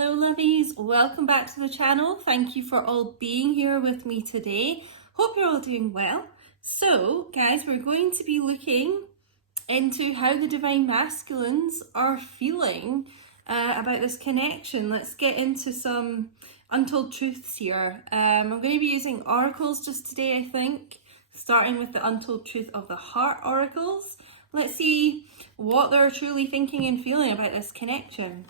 Hello lovies, welcome back to the channel. Thank you for all being here with me today. Hope you're all doing well. So guys, we're going to be looking into how the divine masculines are feeling about this connection. Let's get into some untold truths here. I'm going to be using oracles just today, I think, starting with the untold truth of the heart oracles. Let's see what they're truly thinking and feeling about this connection.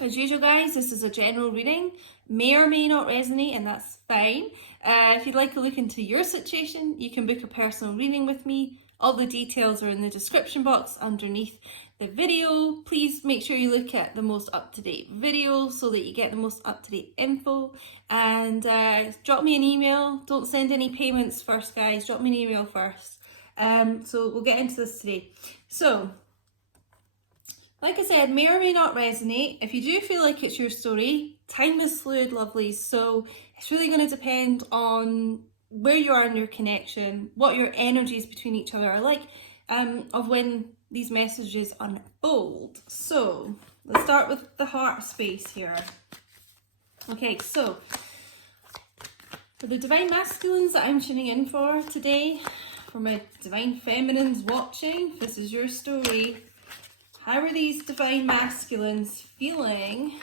As usual guys, this is a general reading, may or may not resonate, and that's fine. If you'd like to look into your situation, you can book a personal reading with me. All the details are in the description box underneath the video. Please make sure you look at the most up-to-date video so that you get the most up-to-date info. And drop me an email. Don't send any payments first guys, drop me an email first. So we'll get into this today. So, like I said, may or may not resonate. If you do feel like it's your story, time is fluid, lovelies. So it's really going to depend on where you are in your connection, what your energies between each other are like, of when these messages unfold. So let's start with the heart space here. Okay, so for the divine masculines that I'm tuning in for today, for my divine feminines watching, if this is your story, how are these divine masculines feeling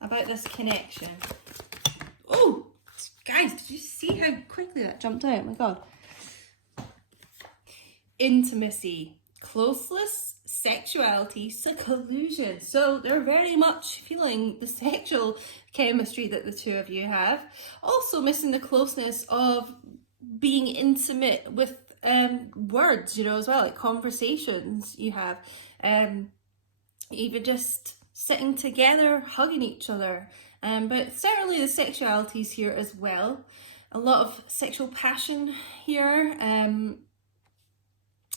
about this connection? Oh, guys, did you see how quickly that jumped out? Oh my God. Intimacy, closeness, sexuality, seclusion. So they're very much feeling the sexual chemistry that the two of you have. Also missing the closeness of being intimate with words, you know, as well, like conversations you have. Even just sitting together, hugging each other. But certainly the sexuality is here as well. A lot of sexual passion here.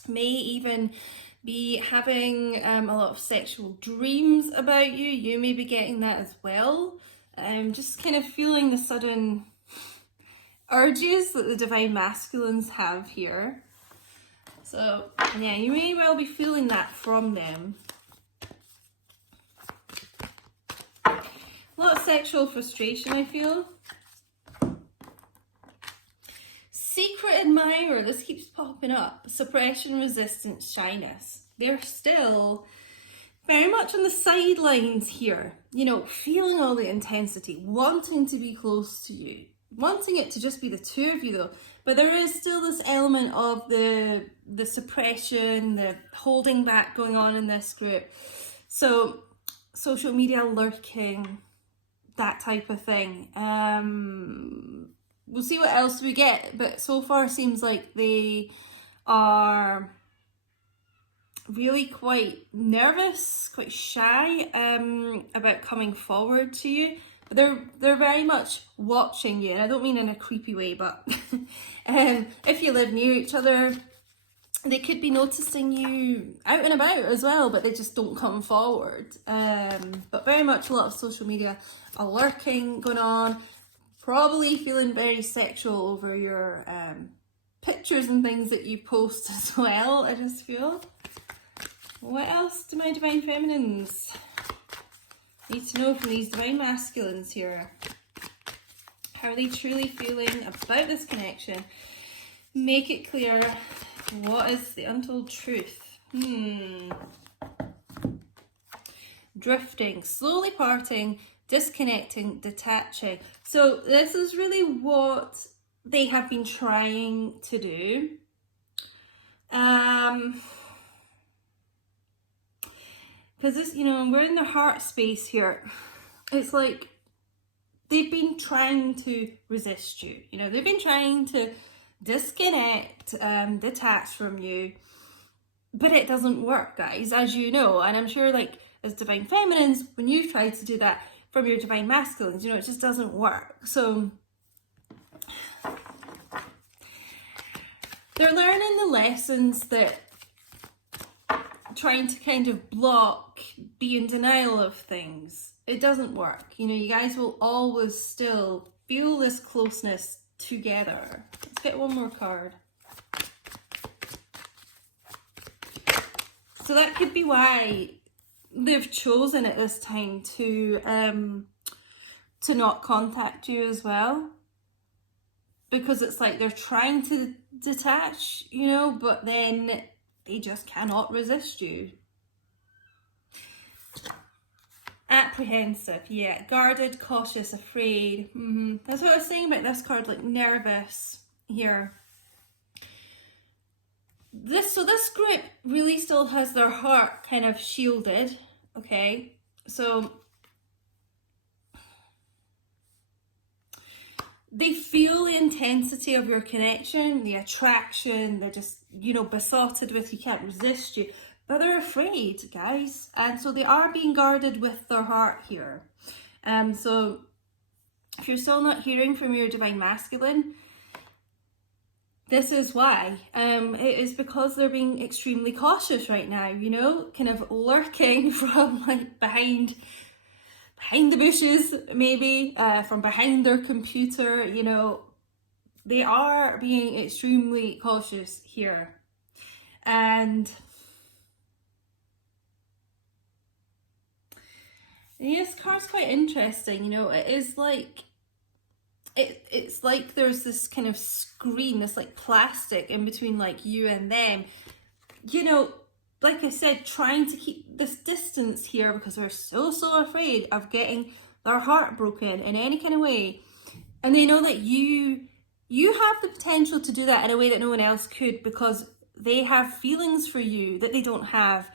May even be having a lot of sexual dreams about you. You may be getting that as well. Just kind of feeling the sudden urges that the divine masculines have here. So yeah, you may well be feeling that from them. A lot of sexual frustration, I feel. Secret admirer, this keeps popping up. Suppression, resistance, shyness. They're still very much on the sidelines here. You know, feeling all the intensity, wanting to be close to you. Wanting it to just be the two of you though, but there is still this element of the suppression, the holding back going on in this group. So social media lurking, that type of thing. We'll see what else we get, but so far it seems like they are really quite nervous, quite shy about coming forward to you. They're very much watching you, and I don't mean in a creepy way, but if you live near each other, they could be noticing you out and about as well, but they just don't come forward. But very much a lot of social media are lurking going on, probably feeling very sexual over your pictures and things that you post as well, I just feel. What else do my divine feminines need to know from these divine masculines here? How are they truly feeling about this connection? Make it clear. What is the untold truth? Drifting, slowly parting, disconnecting, detaching. So this is really what they have been trying to do. Because this, you know, we're in the heart space here. It's like they've been trying to resist you. You know, they've been trying to disconnect, detach from you. But it doesn't work, guys, as you know. And I'm sure, like, as divine feminines, when you've tried to do that from your divine masculines, you know, it just doesn't work. So they're learning the lessons that trying to kind of block, be in denial of things, it doesn't work. You know, you guys will always still feel this closeness together. Let's get one more card. So that could be why they've chosen at this time to not contact you as well, because it's like they're trying to detach, you know, but then they just cannot resist you. Apprehensive, yeah. Guarded, cautious, afraid. That's what I was saying about this card, like nervous here. This group really still has their heart kind of shielded, okay? So they feel the intensity of your connection, the attraction, they're just, you know, besotted with you, can't resist you. But they're afraid, guys. And so they are being guarded with their heart here. So if you're still not hearing from your divine masculine, this is why. It is because they're being extremely cautious right now, you know, kind of lurking from like behind the bushes, maybe, from behind their computer, you know. They are being extremely cautious here. And this card's quite interesting, you know. It is like, it's like there's this kind of screen, this like plastic in between like you and them, you know, like I said, trying to keep this distance here because they're so afraid of getting their heart broken in any kind of way. And they know that you have the potential to do that in a way that no one else could, because they have feelings for you that they don't have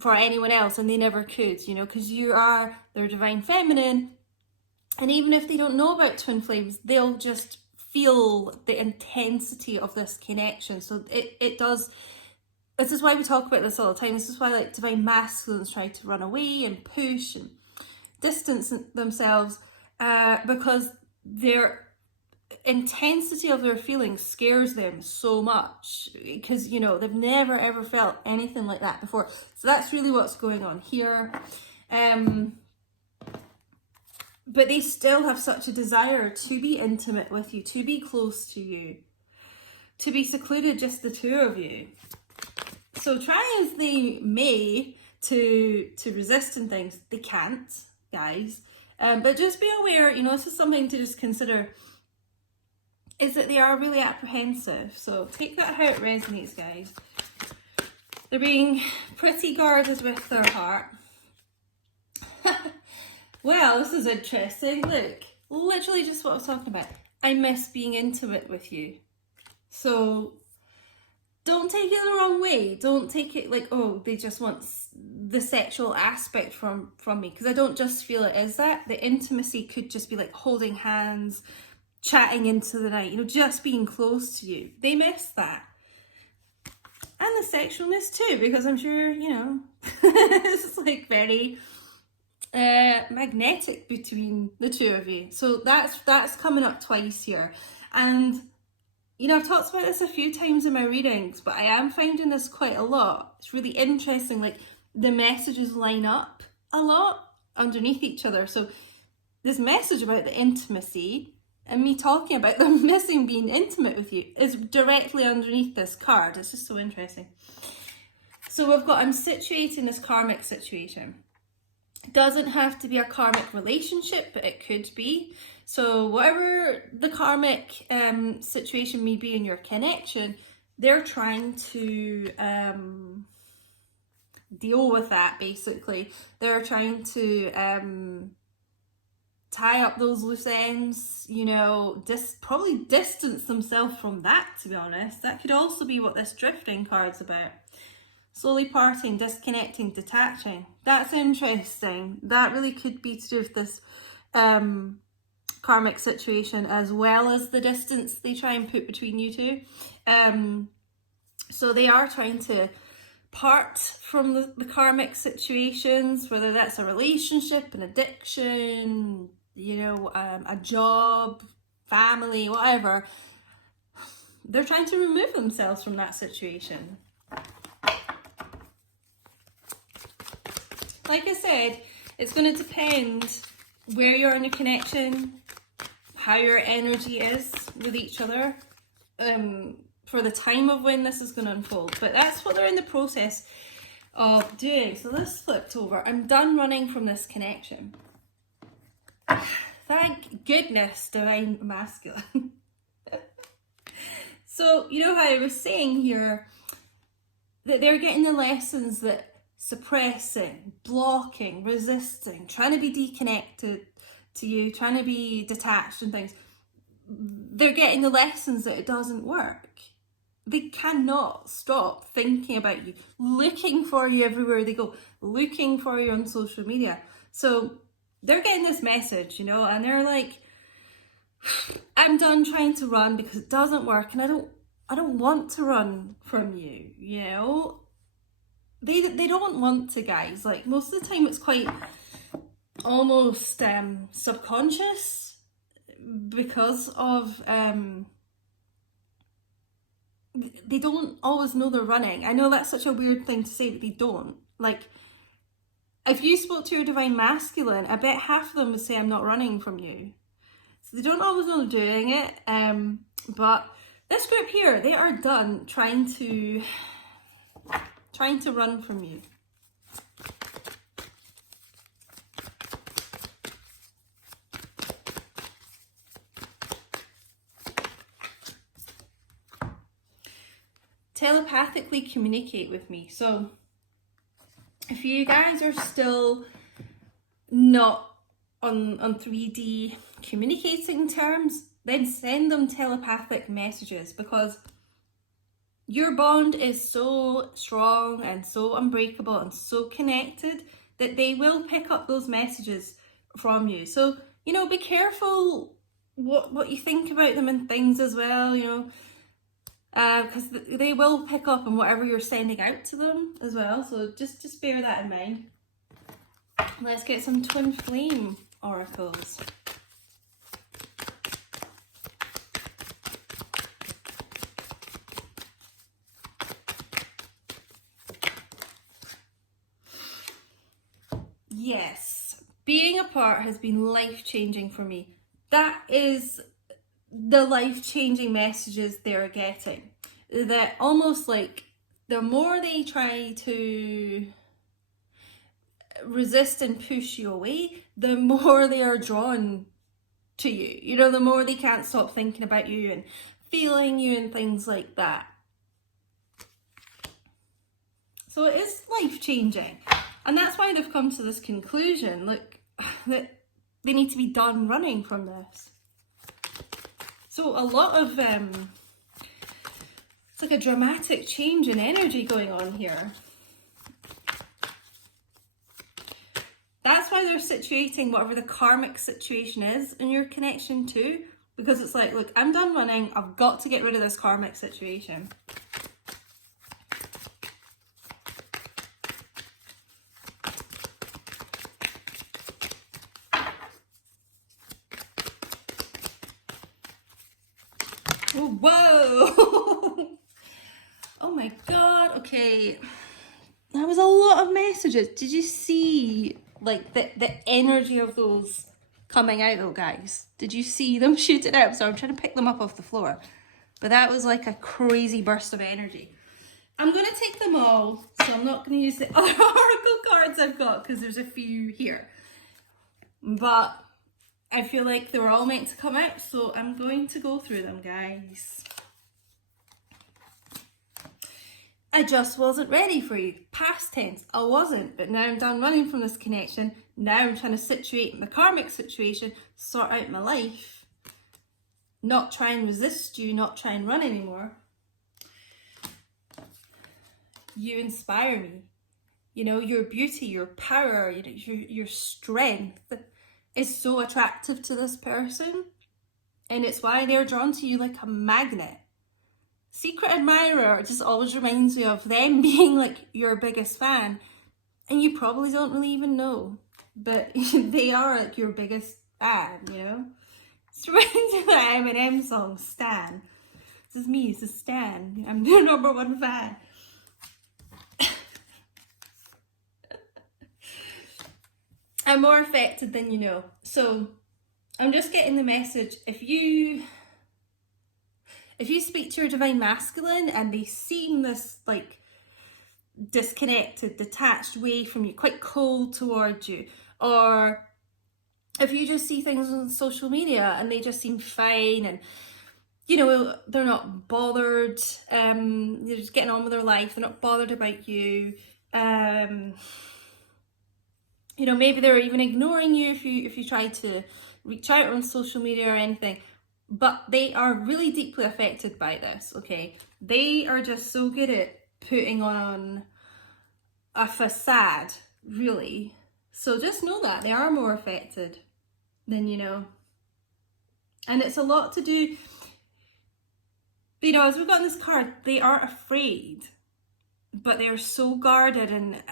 for anyone else, and they never could, you know, because you are their divine feminine. And even if they don't know about twin flames, they'll just feel the intensity of this connection. So it does. This is why we talk about this all the time. This is why like divine masculines try to run away and push and distance themselves, because their intensity of their feelings scares them so much, because, you know, they've never ever felt anything like that before. So that's really what's going on here. But they still have such a desire to be intimate with you, to be close to you, to be secluded, just the two of you. So try as they may to resist and things, they can't, guys. But just be aware, you know, this is something to just consider, is that they are really apprehensive. So take that how it resonates, guys. They're being pretty guarded with their heart. Well, this is interesting. Look, literally just what I was talking about. I miss being intimate with you. So don't take it the wrong way. Don't take it like, oh, they just want the sexual aspect from me, because I don't just feel it is that. The intimacy could just be like holding hands, chatting into the night, you know, just being close to you. They miss that. And the sexualness too, because I'm sure, you know, it's like very magnetic between the two of you. So that's coming up twice here. And, you know, I've talked about this a few times in my readings, but I am finding this quite a lot. It's really interesting, like the messages line up a lot underneath each other. So this message about the intimacy and me talking about them missing being intimate with you is directly underneath this card. It's just so interesting. So we've got, I'm situating this karmic situation. It doesn't have to be a karmic relationship, but it could be. So whatever the karmic situation may be in your connection, they're trying to deal with that, basically. They're trying to tie up those loose ends, you know, probably distance themselves from that, to be honest. That could also be what this drifting card's about. Slowly parting, disconnecting, detaching. That's interesting. That really could be to do with this karmic situation, as well as the distance they try and put between you two. So they are trying to part from the karmic situations, whether that's a relationship, an addiction, you know, a job, family, whatever. They're trying to remove themselves from that situation. Like I said, it's going to depend where you're in your connection, how your energy is with each other, for the time of when this is going to unfold. But that's what they're in the process of doing. So this flipped over. I'm done running from this connection. Thank goodness, divine masculine. So, you know how I was saying here that they're getting the lessons that suppressing, blocking, resisting, trying to be deconnected to you, trying to be detached and things, they're getting the lessons that it doesn't work. They cannot stop thinking about you, looking for you everywhere they go, looking for you on social media. So they're getting this message, you know, and they're like, I'm done trying to run because it doesn't work, and I don't want to run from you, you know. They don't want to, guys. Like, most of the time it's quite almost subconscious, because of they don't always know they're running. I know that's such a weird thing to say, but they don't. Like, if you spoke to your divine masculine, I bet half of them would say, I'm not running from you. So they don't always know they're doing it. But this group here, they are done trying to run from you. Telepathically communicate with me. So if you guys are still not on 3D communicating terms, then send them telepathic messages, because your bond is so strong and so unbreakable and so connected that they will pick up those messages from you. So, you know, be careful what you think about them and things as well, you know, because they will pick up on whatever you're sending out to them as well. So just bear that in mind. Let's get some twin flame oracles. Yes, being apart has been life-changing for me. That is the life-changing messages they're getting. That almost like the more they try to resist and push you away, the more they are drawn to you. You know, the more they can't stop thinking about you and feeling you and things like that. So it is life-changing. And that's why they've come to this conclusion, like, that they need to be done running from this. So a lot of, it's like a dramatic change in energy going on here. That's why they're situating whatever the karmic situation is in your connection too, because it's like, look, I'm done running, I've got to get rid of this karmic situation. Whoa! Oh my god, okay. That was a lot of messages. Did you see, like, the energy of those coming out though, guys? Did you see them shooting out? So I'm trying to pick them up off the floor. But that was like a crazy burst of energy. I'm going to take them all, so I'm not going to use the other oracle cards I've got, because there's a few here. But I feel like they were all meant to come out, so I'm going to go through them, guys. I just wasn't ready for you. Past tense, I wasn't, but now I'm done running from this connection. Now I'm trying to situate my karmic situation, sort out my life. Not try and resist you, not try and run anymore. You inspire me. You know, your beauty, your power, your strength is so attractive to this person, and it's why they're drawn to you like a magnet. Secret admirer just always reminds me of them being like your biggest fan, and you probably don't really even know, but they are like your biggest fan, you know. It's reminds me of the Eminem song Stan. This is me, this is Stan. I'm their #1 fan. I'm more affected than you know. So I'm just getting the message. If you speak to your divine masculine and they seem this like disconnected, detached away from you, quite cold towards you. Or if you just see things on social media and they just seem fine and, you know, they're not bothered, they're just getting on with their life, they're not bothered about you, you know, maybe they're even ignoring you if you try to reach out on social media or anything, but they are really deeply affected by this, okay? They are just so good at putting on a facade, really. So just know that they are more affected than you know. And it's a lot to do, you know, as we've got in this card, they are afraid, but they are so guarded, and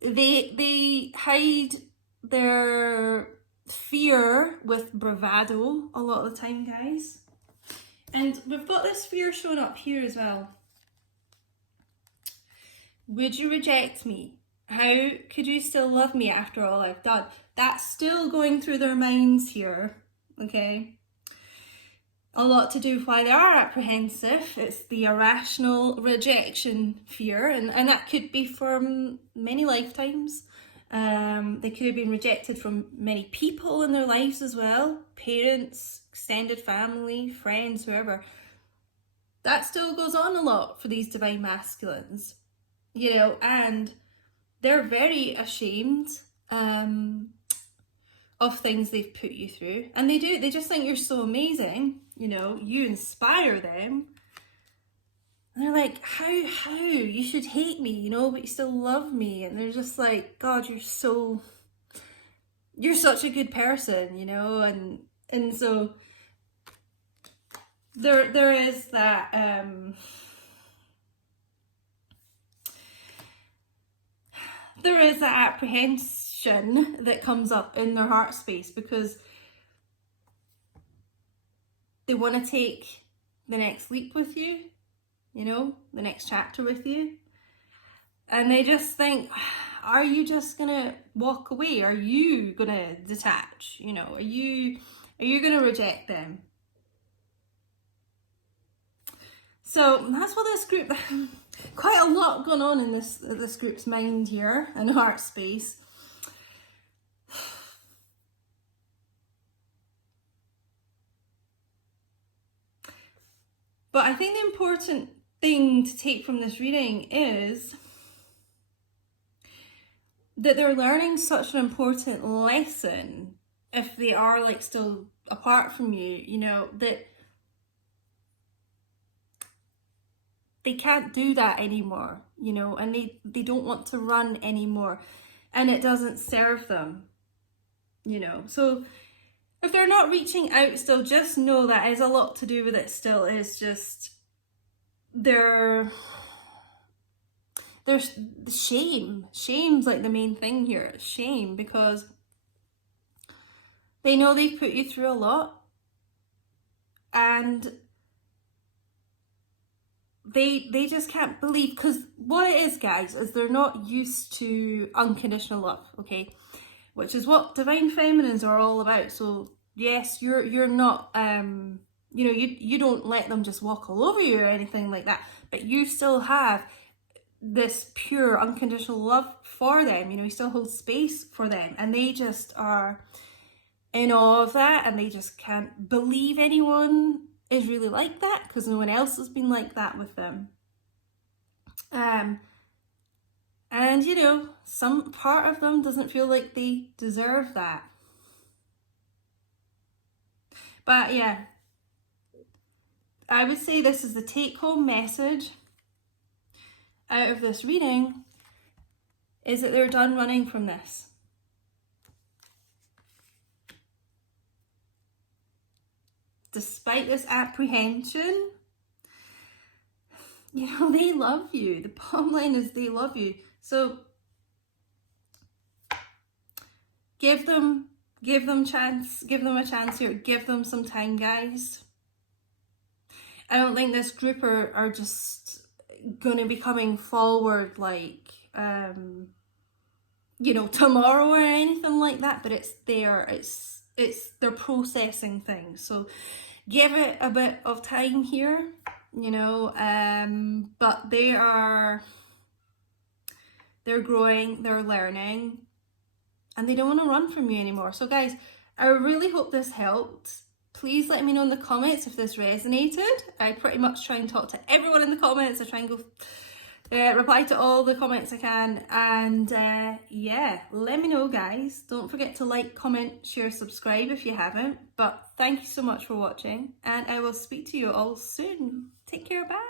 they hide their fear with bravado a lot of the time, guys. And we've got this fear showing up here as well. Would you reject me? How could you still love me after all I've done? That's still going through their minds here, okay? A lot to do with why they are apprehensive. It's the irrational rejection fear, and that could be from many lifetimes. They could have been rejected from many people in their lives as well. Parents, extended family, friends, whoever. That still goes on a lot for these divine masculines, you know, and they're very ashamed of things they've put you through. And they just think you're so amazing, you know, you inspire them. And they're like, how, you should hate me, you know, but you still love me. And they're just like, God, you're such a good person, you know. And so there is that, there is that apprehension that comes up in their heart space, because they want to take the next leap with you, you know, the next chapter with you. And they just think, are you just gonna walk away? Are you gonna detach? You know, are you gonna reject them? So that's what this group, quite a lot going on in this group's mind here and heart space. But I think the important thing to take from this reading is that they're learning such an important lesson if they are like still apart from you, you know, that they can't do that anymore, you know, and they don't want to run anymore, and it doesn't serve them, you know. So if they're not reaching out still, just know that is a lot to do with it still. It's just there's shame's like the main thing here. It's shame, because they know they've put you through a lot, and they just can't believe, because what it is, guys, is they're not used to unconditional love, okay, which is what divine feminines are all about. So yes, you're not you know, you don't let them just walk all over you or anything like that, but you still have this pure unconditional love for them, you know, you still hold space for them, and they just are in awe of that, and they just can't believe anyone is really like that, because no one else has been like that with them. And you know, some part of them doesn't feel like they deserve that. But yeah, I would say this is the take-home message out of this reading, is that they're done running from this. Despite this apprehension, you know, they love you. The bottom line is they love you. So give them a chance here. Give them some time, guys. I don't think this group are just gonna be coming forward like you know, tomorrow or anything like that, but it's they're processing things. So give it a bit of time here. you know, but they're growing, they're learning, and they don't want to run from you anymore. So guys, I really hope this helped. Please let me know in the comments if this resonated. I pretty much try and talk to everyone in the comments. I try and go reply to all the comments I can, and yeah, let me know guys. Don't forget to like, comment, share, subscribe if you haven't. But thank you so much for watching, and I will speak to you all soon. Take care, bye.